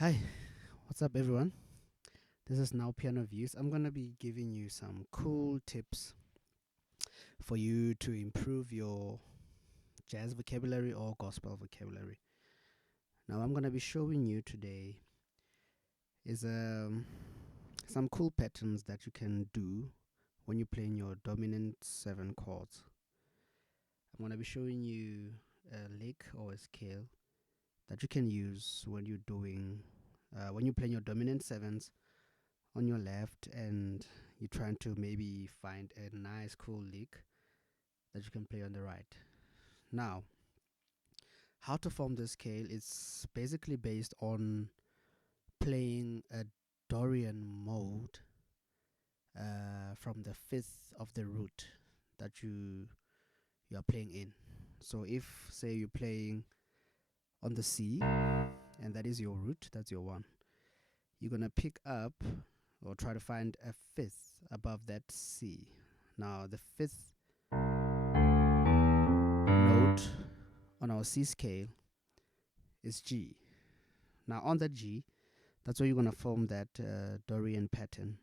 Hi, what's up, everyone? This is now Piano Views. I'm gonna be giving you some cool tips for you to improve your jazz vocabulary or gospel vocabulary. Now, I'm gonna be showing you today is some cool patterns that you can do when you're playing your dominant seven chords. I'm gonna be showing you a lick or a scale that you can use when you're doing when you're playing your dominant sevens on your left and you're trying to maybe find a nice cool lick that you can play on the right. Now, how to form this scale is basically based on playing a Dorian mode from the fifth of the root that you are playing in. So if say you're playing on the C and that is your root, that's your one, you're gonna pick up or try to find a fifth above that C. Now the fifth note on our C scale is G. Now on that G, that's where you're gonna form that Dorian pattern.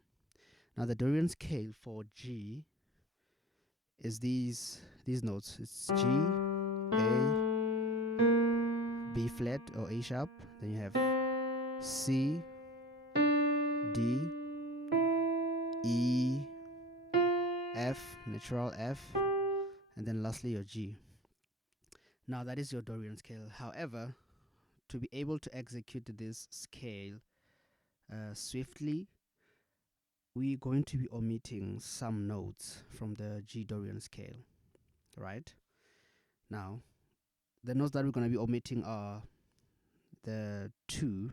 Now the Dorian scale for G is these notes. It's G, A, B flat or A sharp. Then you have C, D, E, F, natural F, and then lastly your G. Now that is your Dorian scale. However, to be able to execute this scale swiftly, we're going to be omitting some notes from the G Dorian scale, right? Now, the notes that we're going to be omitting are the two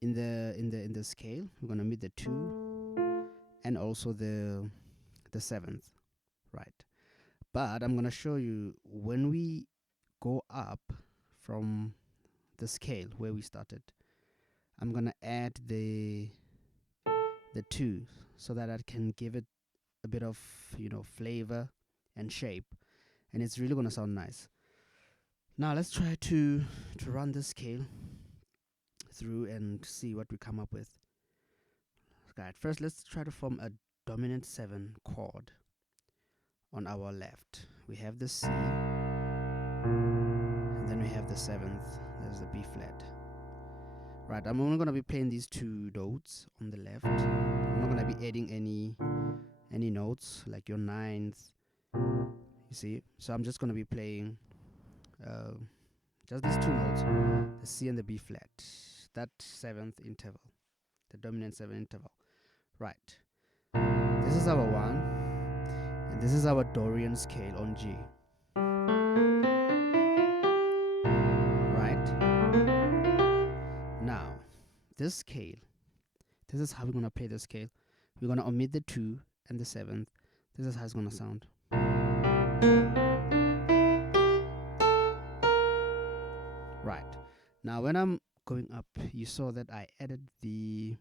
in the scale. We're going to omit the two and also the seventh, right? But I'm going to show you when we go up from the scale where we started. I'm going to add the two so that I can give it a bit of flavor and shape, and it's really gonna sound nice. Now let's try to run this scale through and see what we come up with. Right, first let's try to form a dominant 7 chord on our left. We have the C, and then we have the 7th, there's the B flat. Right, I'm only gonna be playing these two notes on the left. I'm not gonna be adding any notes like your ninth, you see. So I'm just gonna be playing just these two notes, the C and the B flat, that 7th interval, the dominant 7 interval. Right, this is our 1 and this is our Dorian scale on G. Right, now this scale, this is how we're gonna play the scale. We're gonna omit the 2 and the 7th. This is how it's gonna sound. Right, now when I'm going up, you saw that I added the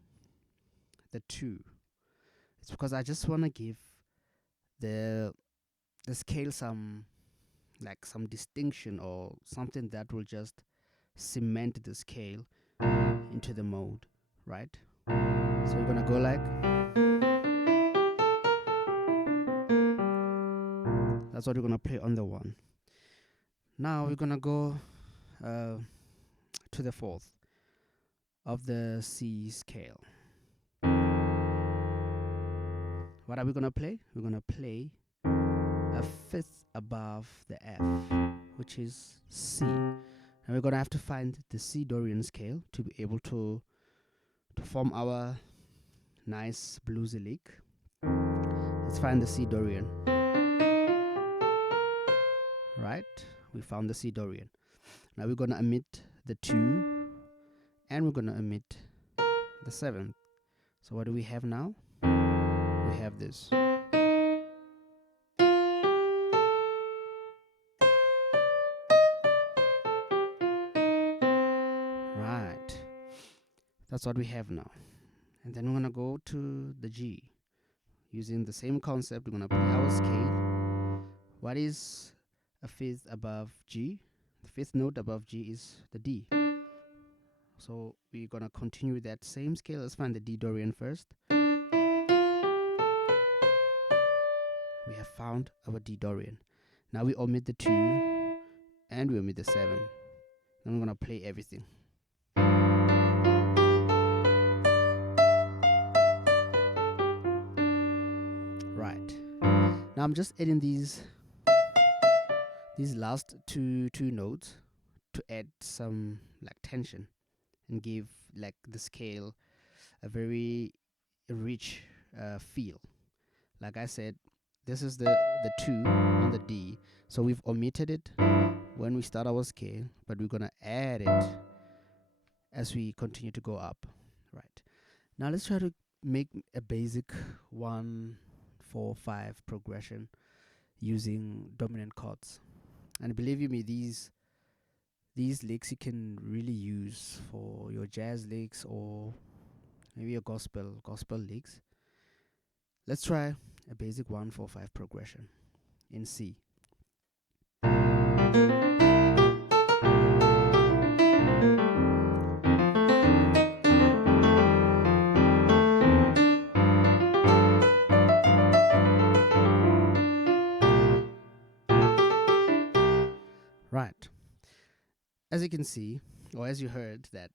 2. It's because I just want to give the scale some distinction or something that will just cement the scale into the mode, right? So we're gonna go like, that's what we're gonna play on the 1. Now we're gonna go to the 4th of the C scale. What are we gonna play? We're gonna play a 5th above the F, which is C. And we're gonna have to find the C Dorian scale to be able to form our nice bluesy lick. Let's find the C Dorian. Right, we found the C Dorian. Now we're gonna omit the 2 and we're gonna omit the 7th. So what do we have now? We have this. Right, that's what we have now. And then we're gonna go to the G. Using the same concept, we're gonna play our scale. What is a 5th above G? The 5th note above G is the D. So we're gonna continue with that same scale. Let's find the D Dorian first. We have found our D Dorian. Now we omit the 2 and we omit the 7. Then we're gonna play everything. Right. Now I'm just adding these last two notes to add some like tension and give like the scale a very rich feel. Like I said, this is the 2 on the D, so we've omitted it when we start our scale, but we're gonna add it as we continue to go up. Right. Now let's try to make a basic 1-4-5 progression using dominant chords. And believe you me, these licks you can really use for your jazz licks or maybe your gospel licks. Let's try a basic 1-4-5 progression in C. Right. As you can see, or as you heard, that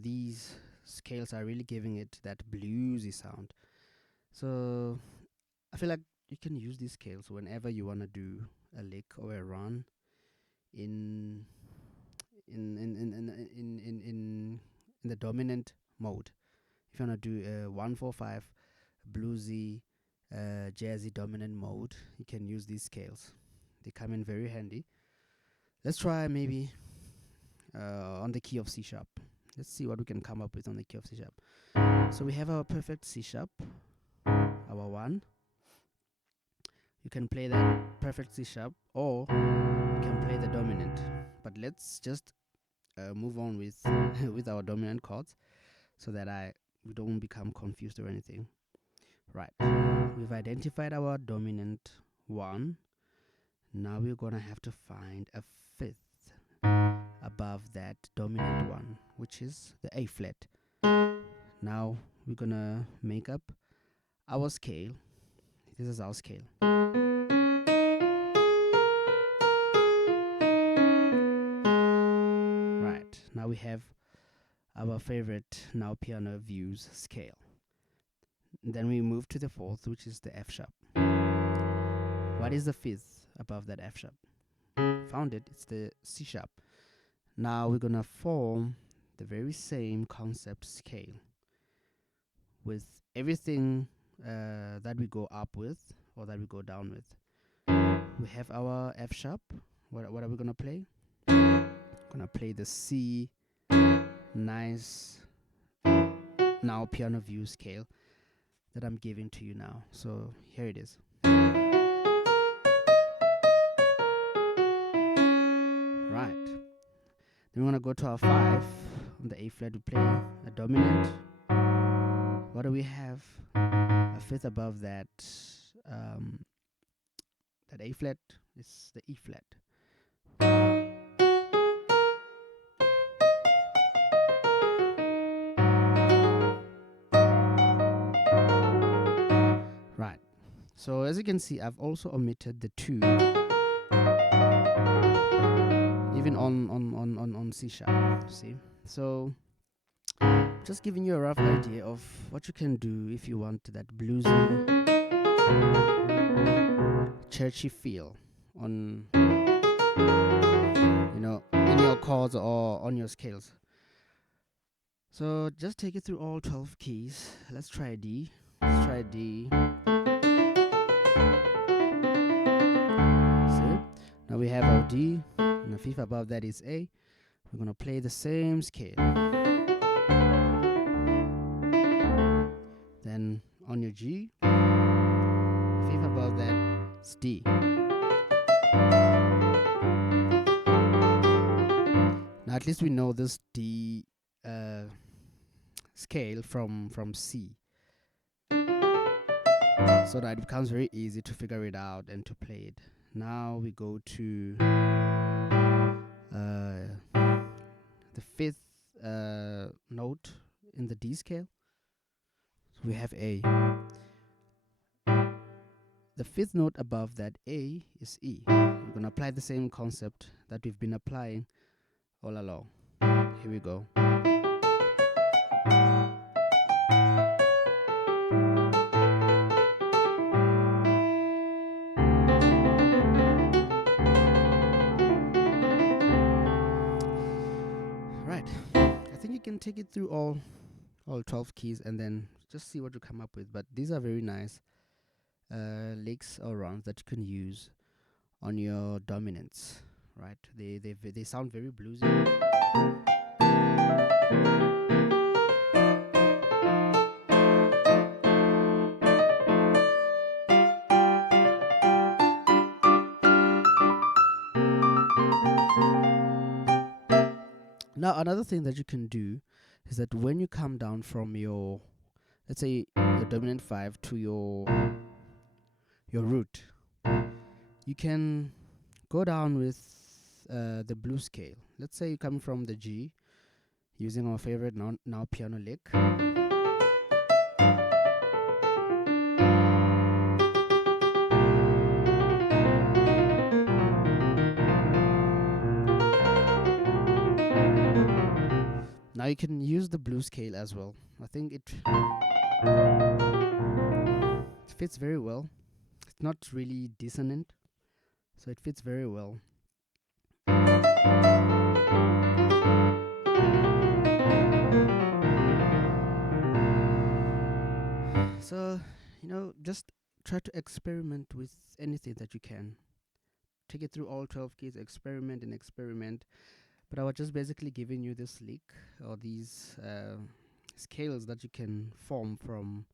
these scales are really giving it that bluesy sound. So I feel like you can use these scales whenever you want to do a lick or a run in the dominant mode. If you want to do a 1-4-5 bluesy jazzy dominant mode, you can use these scales. They come in very handy. Let's try maybe on the key of C sharp. Let's see what we can come up with on the key of C sharp. So we have our perfect C sharp, our 1. You can play that perfect C sharp, or you can play the dominant. But let's just move on with with our dominant chords, so that we don't become confused or anything. Right. We've identified our dominant 1. Now we're gonna have to find a 5th above that dominant 1, which is the A flat. Now we're gonna make up our scale. This is our scale. Right. Now we have our favorite now piano views scale. And then we move to the 4th, which is the F sharp. What is the 5th above that F sharp? Found it. It's the C sharp. Now we're gonna form the very same concept scale with everything that we go up with or that we go down with. We have our F sharp. What are we gonna play? Gonna play the C nice now piano view scale that I'm giving to you now. So here it is. Right. Then we're gonna go to our 5 on the A flat. We play a dominant. What do we have? A 5th above that. That A flat is the E flat. Right. So as you can see, I've also omitted the 2, even on C sharp. See? So just giving you a rough idea of what you can do if you want that bluesy, churchy feel on in your chords or on your scales. So just take it through all 12 keys. Let's try D. Let's try D. See? Now we have our D, and the 5th above that is A. We're gonna play the same scale. Then on your G, 5th above that is D. Now at least we know this D scale from C, so that it becomes very easy to figure it out and to play it. Now we go to the 5th note in the D scale. So we have A. The fifth note above that A is E. We're going to apply the same concept that we've been applying all along. Here we go. Right. I think you can take it through all 12 keys and then just see what you come up with. But these are very nice licks or rounds that you can use on your dominants, right? They sound very bluesy. Now another thing that you can do is that when you come down from your, let's say, your dominant 5 to your root, you can go down with the blues scale. Let's say you're coming from the G, using our favorite now piano lick. Now you can use the blues scale as well. I think it fits very well. It's not really dissonant, so it fits very well. So, just try to experiment with anything that you can. Take it through all 12 keys, experiment and experiment. But I was just basically giving you this lick or these scales that you can form from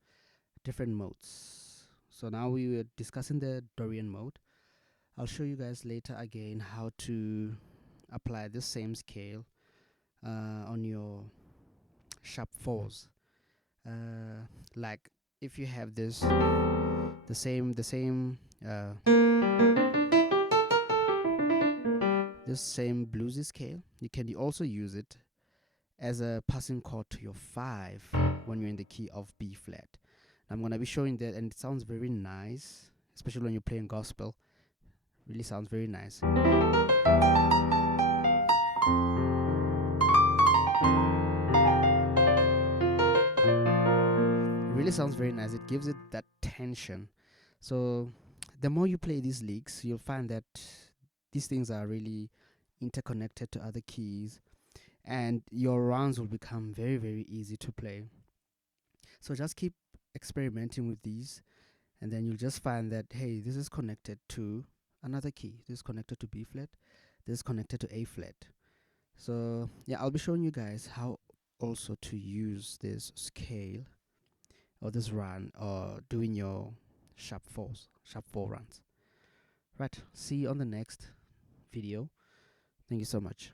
different modes. So now we were discussing the Dorian mode. I'll show you guys later again how to apply this same scale on your sharp 4s. Like if you have this, the same this same bluesy scale, you can also use it as a passing chord to your 5 when you're in the key of B flat. I'm gonna be showing that, and it sounds very nice, especially when you're playing gospel. Really sounds very nice. Really sounds very nice. It gives it that tension. So the more you play these licks, you'll find that these things are really interconnected to other keys, and your rounds will become very, very easy to play. So just keep experimenting with these, and then you'll just find that, hey, this is connected to another key. This is connected to B flat. This is connected to A flat. So yeah, I'll be showing you guys how also to use this scale or this run or doing your sharp 4 runs. Right, see you on the next video. Thank you so much.